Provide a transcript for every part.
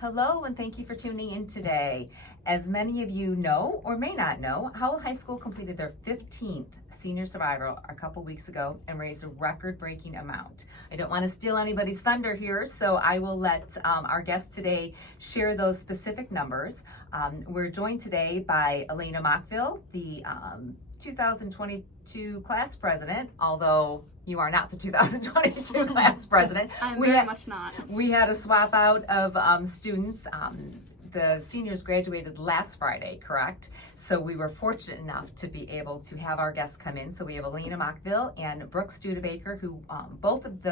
Hello, and thank you for tuning in today. As many of you know or may not know, Howell High School completed their 15th senior survivor a couple weeks ago and raised a record-breaking amount. I don't want to steal anybody's thunder here, so I will let our guests today share those specific numbers. We're joined today by Elena Mockville, the 2022 class president, although you are not the 2022 class president. I'm very much not. We had a swap out of students. The seniors graduated last Friday, correct? So we were fortunate enough to be able to have our guests come in. So we have Elena Mockville and Brooke Studebaker, who both of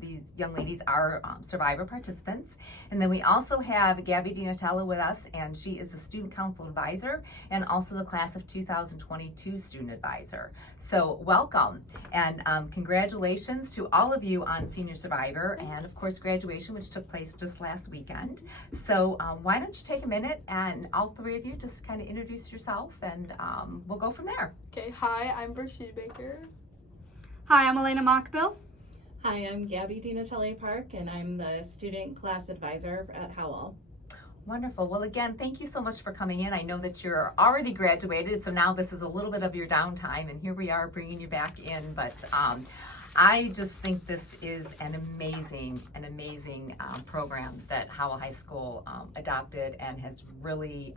these young ladies are survivor participants. And then we also have Gabby DiNatella with us, and she is the student council advisor and also the class of 2022 student advisor. So welcome and congratulations to all of you on Senior Survivor and of course graduation, which took place just last weekend. So why don't you take a minute and all three of you just kind of introduce yourself and we'll go from there. Okay, hi, I'm Brooke Studebaker. Hi, I'm Elena Mockville. Hi, I'm Gabby DiNatella Park, and I'm the student class advisor at Howell. Wonderful. Well, again, thank you so much for coming in. I know that you're already graduated, so now this is a little bit of your downtime, and here we are bringing you back in. But I just think this is an amazing program that Howell High School adopted and has really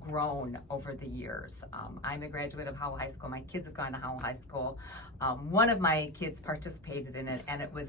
grown over the years. I'm a graduate of Howell High School. My kids have gone to Howell High School. One of my kids participated in it, and it was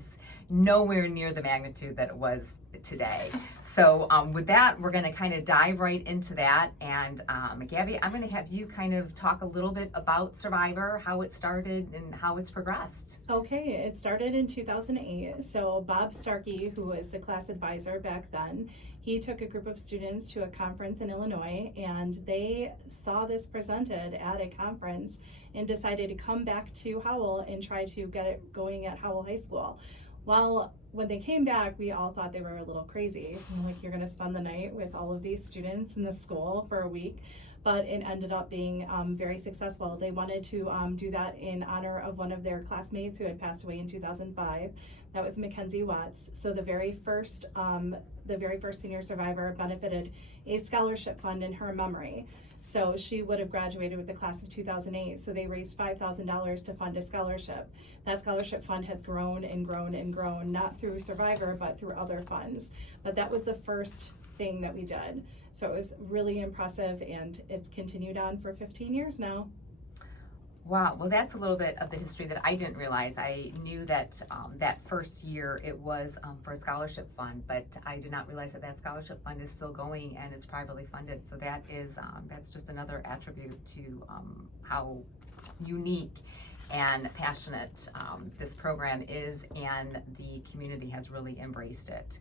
nowhere near the magnitude that it was today. So with that, we're going to kind of dive right into that. And Gabby, I'm going to have you kind of talk a little bit about Survivor, how it started and how it's progressed. Okay, it started in 2008. So Bob Starkey, who was the class advisor back then, he took a group of students to a conference in Illinois, and they saw this presented at a conference and decided to come back to Howell and try to get it going at Howell High School. Well, when they came back, we all thought they were a little crazy. Like, you're going to spend the night with all of these students in the school for a week. But it ended up being very successful. They wanted to do that in honor of one of their classmates who had passed away in 2005. That was Mackenzie Watts. So the very first senior survivor benefited a scholarship fund in her memory. So she would have graduated with the class of 2008. So they raised $5,000 to fund a scholarship. That scholarship fund has grown and grown and grown, not through Survivor, but through other funds. But that was the first thing that we did. So it was really impressive, and it's continued on for 15 years now. Wow, well that's a little bit of the history that I didn't realize. I knew that that first year it was for a scholarship fund, but I did not realize that that scholarship fund is still going and it's privately funded. So that is that's just another attribute to how unique and passionate this program is, and the community has really embraced it.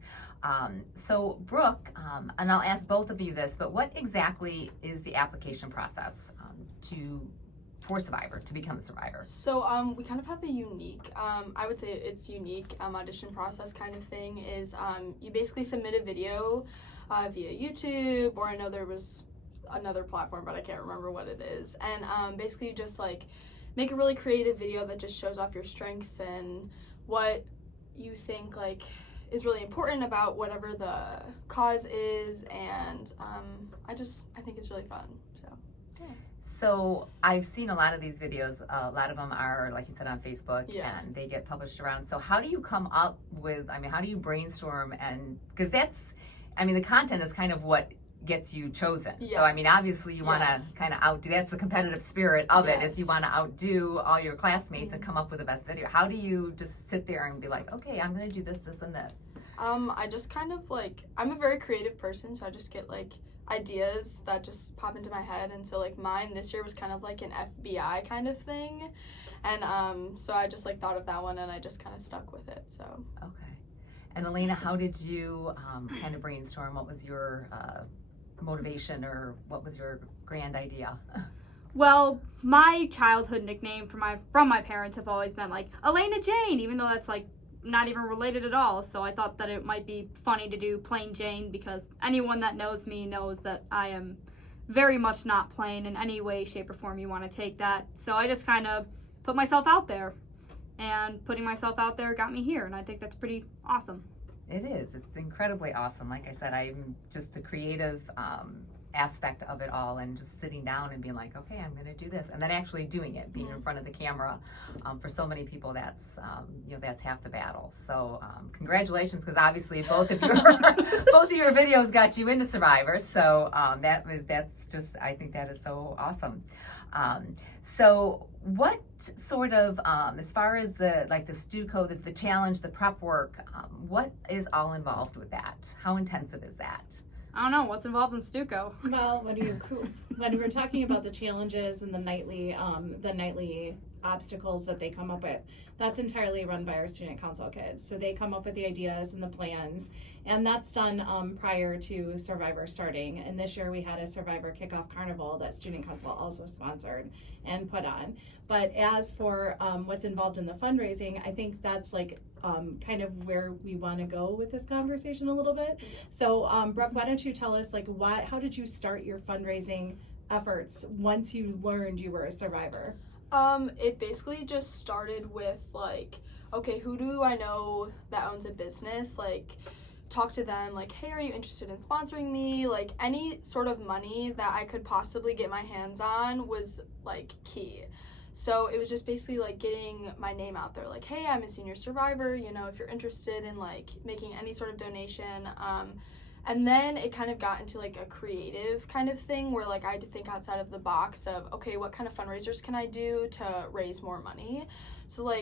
So Brooke, and I'll ask both of you this, but what exactly is the application process for Survivor, to become a Survivor? So we kind of have a unique, I would say it's unique audition process kind of thing. Is you basically submit a video via YouTube, or I know there was another platform, but I can't remember what it is. And basically you just like make a really creative video that just shows off your strengths and what you think like is really important about whatever the cause is. And I think it's really fun. So yeah. So I've seen a lot of these videos. A lot of them are, like you said, on Facebook, Yeah. and they get published around. So how do you come up with, how do you brainstorm? And because the content is kind of what gets you chosen. Yes. So obviously you want to Yes. kind of outdo, that's the competitive spirit of it, is Yes. you want to outdo all your classmates and come up with the best video. How do you just sit there and be like, okay, I'm going to do this, this, and this? I just kind of like, I'm a very creative person, so I just get like ideas that just pop into my head. And so like mine this year was kind of like an FBI kind of thing, and so I just like thought of that one and I just kind of stuck with it. So okay. And Elena, how did you kind of brainstorm? What was your motivation, or what was your grand idea? Well, my childhood nickname from my parents have always been like Elena Jane, even though that's like not even related at all. So I thought that it might be funny to do plain Jane, because anyone that knows me knows that I am very much not plain in any way, shape, or form you want to take that. So I just kind of put myself out there, and putting myself out there got me here, and I think that's pretty awesome. It is. It's incredibly awesome. Like I said, I'm just the creative aspect of it all, and just sitting down and being like, okay, I'm going to do this, and then actually doing it, being in front of the camera. For so many people, that's that's half the battle. So congratulations, because obviously both of your both of your videos got you into Survivor. So that's just, I think that is so awesome. So what sort of, as far as the Stuco, the challenge, the prep work, what is all involved with that? How intensive is that? I don't know what's involved in Stuco. Well, when we're talking about the challenges and the nightly obstacles that they come up with, that's entirely run by our student council kids. So they come up with the ideas and the plans, and that's done prior to Survivor starting. And this year we had a Survivor kickoff carnival that student council also sponsored and put on. But as for what's involved in the fundraising, I think that's kind of where we want to go with this conversation a little bit. So Brooke, why don't you tell us how did you start your fundraising efforts once you learned you were a survivor? It basically just started with okay, who do I know that owns a business? Talk to them, hey, are you interested in sponsoring me? Any sort of money that I could possibly get my hands on was key. So it was just basically getting my name out there, hey, I'm a senior survivor, if you're interested in making any sort of donation. And then it kind of got into a creative kind of thing where I had to think outside of the box of, okay, what kind of fundraisers can I do to raise more money? So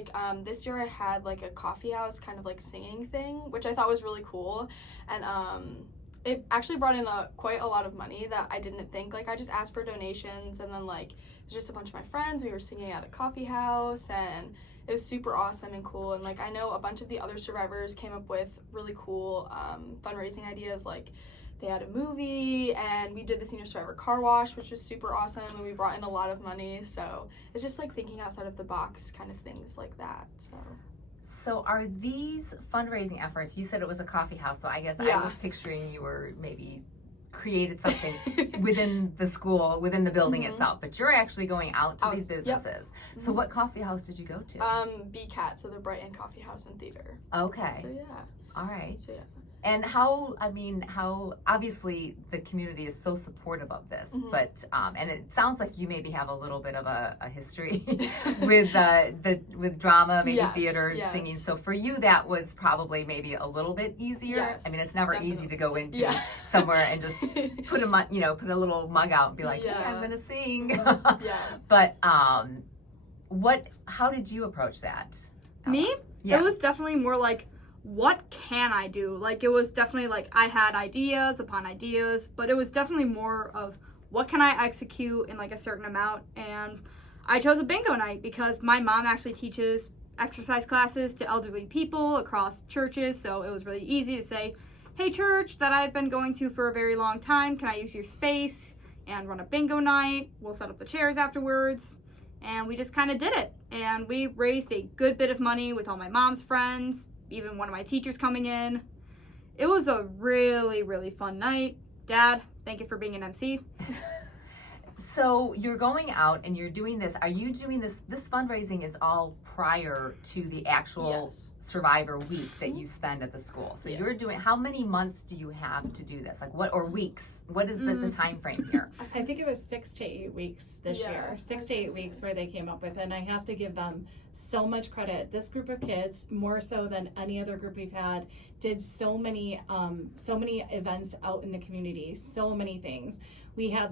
this year I had a coffee house kind of singing thing, which I thought was really cool. And it actually brought in quite a lot of money that I didn't think. I just asked for donations, and then it was just a bunch of my friends. We were singing at a coffee house, and it was super awesome and cool. And I know a bunch of the other survivors came up with really cool fundraising ideas. They had a movie, and we did the senior survivor car wash, which was super awesome, and we brought in a lot of money. So it's just thinking outside of the box kind of things like that. So are these fundraising efforts, you said it was a coffee house, so I guess Yeah. I was picturing you were maybe created something within the school, within the building itself, but you're actually going out to these businesses. Yep. So what coffee house did you go to? BCAT, so the Brighton Coffee House and Theater. Okay. So yeah. All right. So yeah. And how obviously the community is so supportive of this, but and it sounds like you maybe have a little bit of a history with drama, maybe theater, singing. So for you, that was probably maybe a little bit easier. Yes, I mean, it's never definitely. easy to go into somewhere and just put a little mug out and be like, hey, I'm gonna sing. But how did you approach that? Me? Yeah. It was definitely more what can I do? It was definitely I had ideas upon ideas, but it was definitely more of what can I execute in a certain amount. And I chose a bingo night because my mom actually teaches exercise classes to elderly people across churches, so it was really easy to say, hey, church that I've been going to for a very long time, can I use your space and run a bingo night? We'll set up the chairs afterwards. And we just kind of did it, and we raised a good bit of money with all my mom's friends, even one of my teachers coming in. It was a really, really fun night. Dad, thank you for being an MC. So you're going out and you're doing this. Are you doing this? This fundraising is all prior to the actual Survivor week that you spend at the school. So you're doing, how many months do you have to do this? Or weeks? What is the time frame here? I think it was 6 to 8 weeks this year. 6 to 8 weeks where they came up with it. And I have to give them so much credit. This group of kids, more so than any other group we've had, did so many events out in the community, so many things. We had,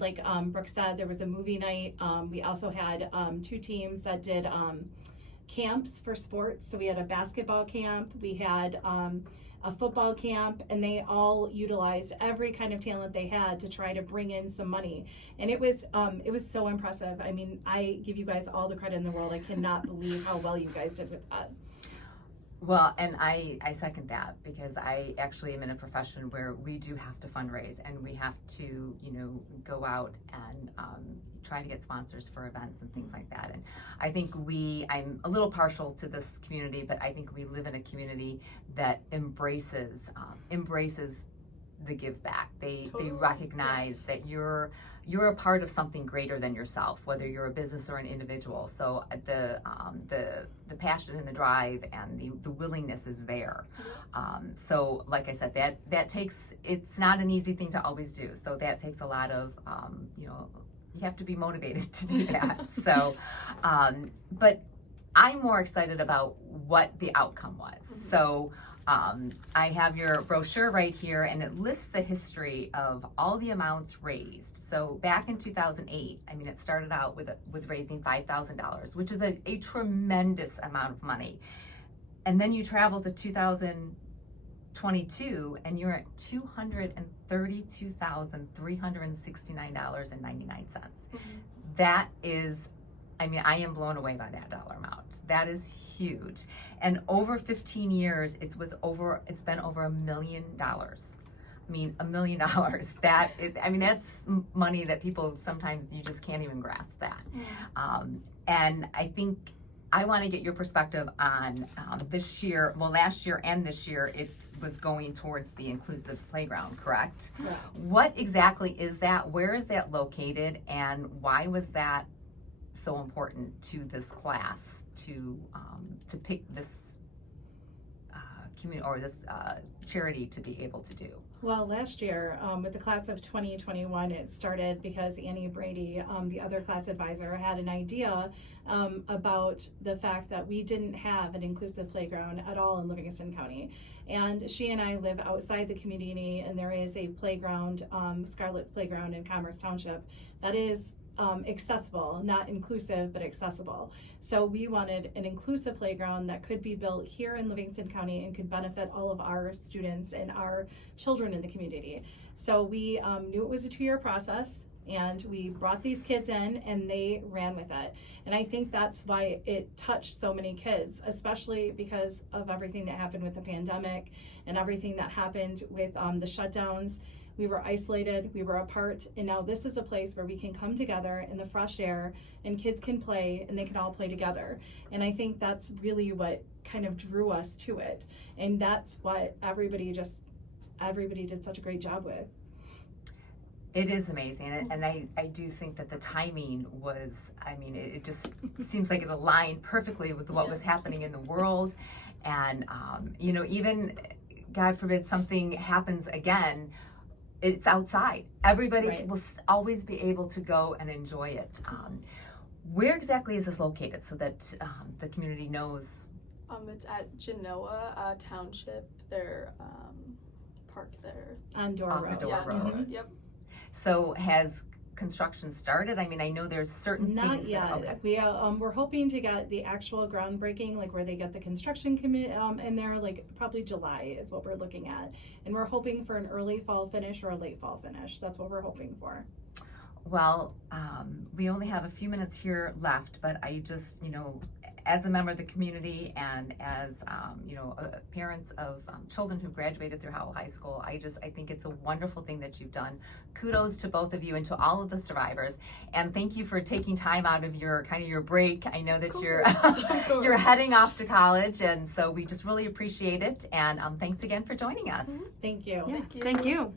Brooke said, there was a movie night. We also had 2 teams that did camps for sports. So we had a basketball camp, we had a football camp, and they all utilized every kind of talent they had to try to bring in some money. And it was so impressive. I mean, I give you guys all the credit in the world. I cannot believe how well you guys did with that. Well, and I second that, because I actually am in a profession where we do have to fundraise, and we have to, go out and try to get sponsors for events and things like that. And I think I'm a little partial to this community, but I think we live in a community that embraces the give back. They Totally, recognize yes. that you're a part of something greater than yourself, whether you're a business or an individual. So the passion and the drive and the willingness is there. So like I said, that takes, it's not an easy thing to always do. So that takes a lot of, you know, you have to be motivated to do that. So, but I'm more excited about what the outcome was. So I have your brochure right here, and it lists the history of all the amounts raised. So back in 2008, I mean, it started out with raising $5,000, which is a tremendous amount of money. And then you travel to 2022, and you're at $232,369.99. That is, I mean, I am blown away by that dollar amount. That is huge. And over 15 years, it's been over $1 million. I mean, $1 million. That is, I mean, that's money that people sometimes you just can't even grasp that. And I think I want to get your perspective on this year. Well, last year and this year, it was going towards the inclusive playground, correct? Correct. What exactly is that? Where is that located? And why was that so important to this class to pick this community or this charity to be able to do? Well, last year, with the class of 2021, it started because Annie Brady, the other class advisor, had an idea about the fact that we didn't have an inclusive playground at all in Livingston County. And she and I live outside the community, and there is a playground, Scarlett's Playground in Commerce Township, that is accessible, not inclusive, but accessible. So we wanted an inclusive playground that could be built here in Livingston County and could benefit all of our students and our children in the community. So we knew it was a 2-year process, and we brought these kids in and they ran with it. And I think that's why it touched so many kids, especially because of everything that happened with the pandemic and everything that happened with the shutdowns. We were isolated, we were apart, and now this is a place where we can come together in the fresh air and kids can play and they can all play together. And I think that's really what kind of drew us to it. And that's what everybody did such a great job with. It is amazing, and I do think that the timing was, I mean, it just seems like it aligned perfectly with what was happening in the world. And, you know, even, God forbid, something happens again, it's outside. Everybody will always be able to go and enjoy it. Where exactly is this located so that the community knows? It's at Genoa Township, their park there. On Door Road. Door Road. Yep. So has construction started? I mean, I know there's certain Not things yet. that, We're hoping to get the actual groundbreaking, like where they get the construction commit in there, like probably July is what we're looking at. And we're hoping for an early fall finish or a late fall finish. That's what we're hoping for. Well, we only have a few minutes here left, but I just, you know, as a member of the community and as, you know, parents of children who graduated through Howell High School, I think it's a wonderful thing that you've done. Kudos to both of you and to all of the survivors. And thank you for taking time out of your break. I know that you're heading off to college, and so we just really appreciate it. And thanks again for joining us. Thank you. Yeah, thank you.